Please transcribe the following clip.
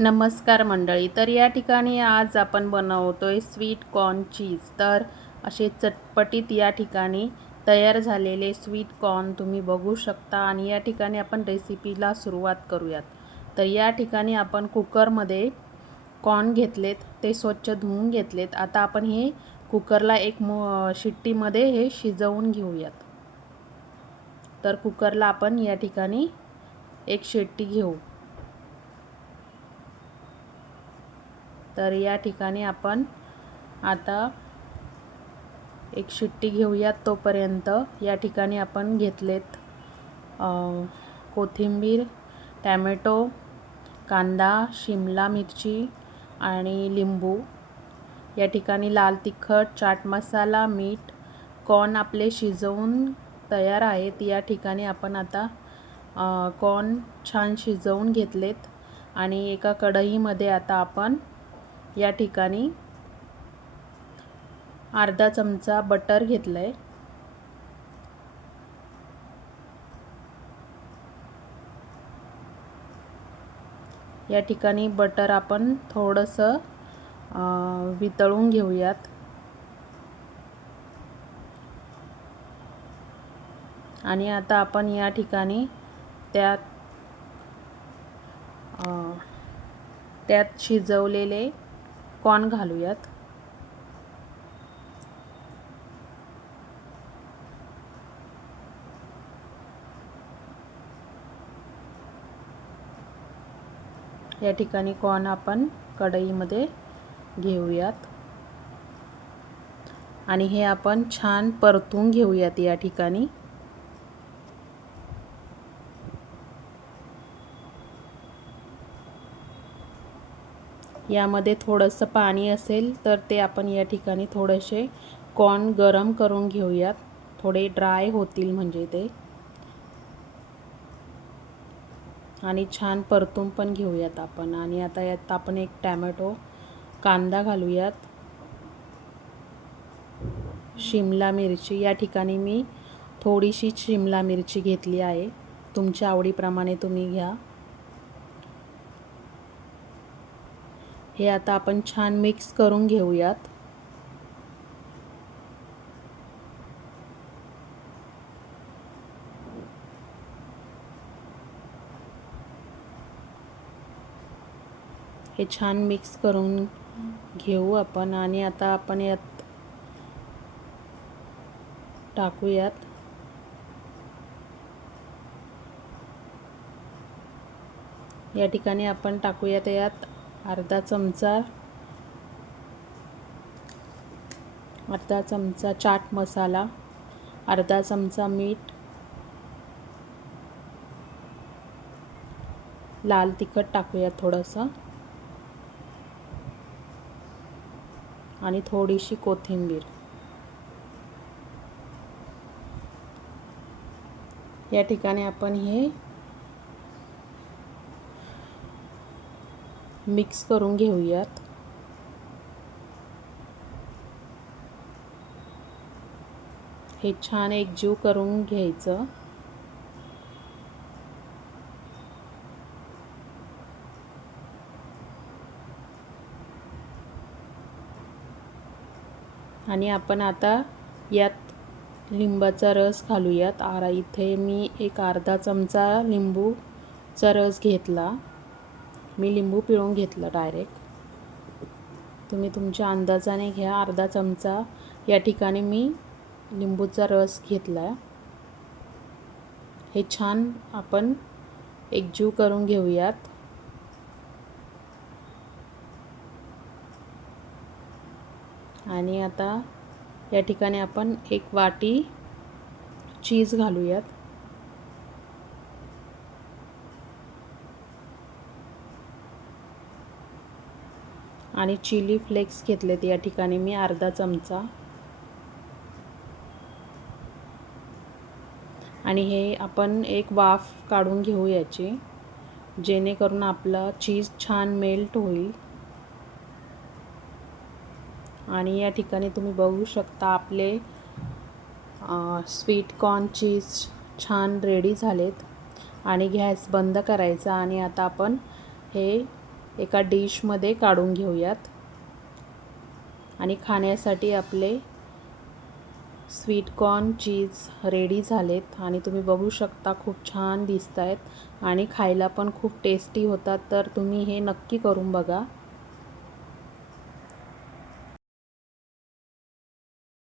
नमस्कार मंडळी. तर या ठिकाणी आज आपण बनवतोय स्वीट कॉर्न चीज. तर असे चटपटीत या ठिकाणी तयार झालेले स्वीट कॉर्न तुम्ही बघू शकता आणि या ठिकाणी आपण रेसिपीला सुरुवात करूयात. तर या ठिकाणी आपण कुकरमध्ये कॉर्न घेतलेत, ते स्वच्छ धुवून घेतलेत. आता आपण हे कुकरला एक शिट्टीमध्ये हे शिजवून घेऊयात. तर कुकरला आपण या ठिकाणी एक शिट्टी घेऊ. तर या ठिकाणी आपण आता एक शिट्टी घेऊयात. तोपर्यंत या ठिकाणी आपण घेतलेत कोथिंबीर, टॅमॅटो, कांदा, शिमला मिरची आणि लिंबू. या ठिकाणी लाल तिखट, चाट मसाला, मीठ. कॉर्न आपले शिजवून तयार आहेत. या ठिकाणी आपण आता कॉर्न छान शिजवून घेतलेत आणि एका कढईमध्ये आता आपण या ठिकाणी अर्धा चमचा बटर घेतलंय. या ठिकाणी बटर आपण थोडंसं वितळून घेऊयात. आणि आता आपण या ठिकाणी त्यात शिजवलेले कॉर्न घालूयात. या ठिकाणी कॉर्न आपण कढईमध्ये घेऊयात आणि हे आपण छान परतून घेऊयात. या ठिकाणी यामध्ये थोडंसं पाणी असेल तर ते आपण या ठिकाणी थोडेसे कॉर्न गरम करून घेऊयात. थोडे ड्राय होतील म्हणजे ते, आणि छान परतून पण घेऊयात आपण. आणि आता यात आपण एक टॅमॅटो, कांदा घालूयात, शिमला मिरची. या ठिकाणी मी थोडीशी शिमला मिरची घेतली आहे, तुमच्या आवडीप्रमाणे तुम्ही घ्या. हे आता आपण छान मिक्स करून घेऊयात. हे छान मिक्स करून घेऊ आपण. आणि आता आपण यात टाकूयात या ठिकाणी आपण टाकूयात यात अर्धा चमचा चाट मसाला, अर्धा चमचा मीठ, लाल तिखट टाकूयात थोडंसं, आणि थोडीशी कोथिंबीर. या ठिकाणी आपण हे मिक्स करून घेऊयात. हे छान एकजीव करून घ्यायचं. आणि आपण आता यात लिंबाचा रस घालूयात. इथे मी एक अर्धा चमचा लिंबूचा रस घेतला. मी लिंबू पिळून घेतलं डायरेक्ट. तुम्ही तुमच्या अंदाजाने घ्या. अर्धा चमचा या ठिकाणी मी लिंबूचा रस घेतला. हे छान आपण एकजीव करून घेऊयात. आणि आता या ठिकाणी आपण एक वाटी चीज घालूयात. आणि चिली फ्लेक्स घेतलेत या ठिकाणी मी अर्धा चमचा. आणि हे आपण एक वाफ काढून घेऊ याची, जेणेकरून आपला चीज छान मेल्ट होईल. आणि या ठिकाणी तुम्ही बघू शकता आपले स्वीट कॉर्न चीज छान रेडी झालेत. आणि गॅस बंद करायचा. आणि आता आपण हे एका डिशमध्ये काढून घेऊयात आणि खाण्यासाठी आपले स्वीटकॉर्न चीज रेडी झालेत आणि तुम्ही बघू शकता खूप छान दिसत आहेत आणि खायला पण खूप टेस्टी होतात. तर तुम्ही हे नक्की करून बघा.